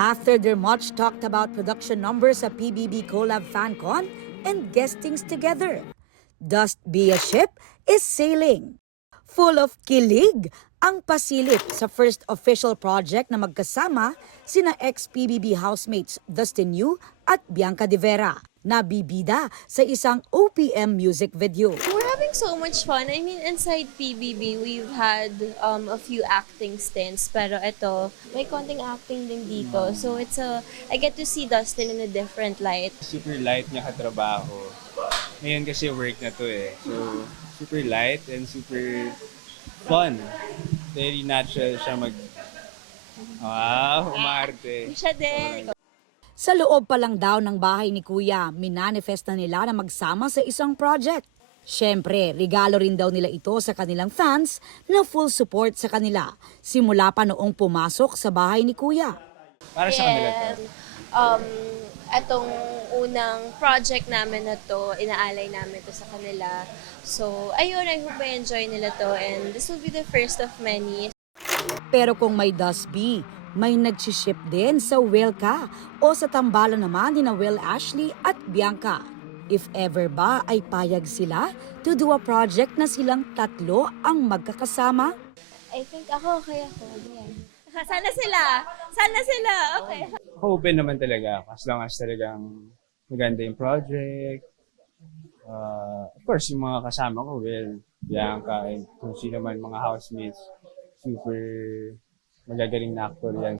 After their much talked about production numbers sa PBB Collab FanCon and guestings together, Dust Be a Ship is sailing. Full of kilig ang pasilip sa first official project na magkasama sina ex-PBB housemates Dustin Yu at Bianca De Vera, na bibida sa isang OPM music video. We're having so much fun. I mean, inside PBB, we've had a few acting stints, pero ito, may konting acting din dito. So I get to see Dustin in a different light. Super light niya katrabaho. Ngayon kasi work na to eh. So, super light and super fun. Very natural siya umarte. Siya din. Sa loob pa lang daw ng bahay ni Kuya, minanifest na nila na magsama sa isang project. Siyempre, regalo rin daw nila ito sa kanilang fans na full support sa kanila, simula pa noong pumasok sa bahay ni Kuya. Para sa kanila to. Etong unang project namin na to, inaalay namin to sa kanila. So, ayun, I hope I enjoy nila to and this will be the first of many. Pero kung may Dust Be, may nag-ship din sa Will Ka o sa tambalan naman ni na Will Ashley at Bianca. If ever ba ay payag sila to do a project na silang tatlo ang magkakasama? I think ako, kaya ako. Yeah. Sana sila! Sana sila! Okay. Open naman talaga ako as long as talagang maganda yung project. Of course, yung mga kasama ko, Will, Bianca, and kung sino man mga housemates, super magagaling na actor yan.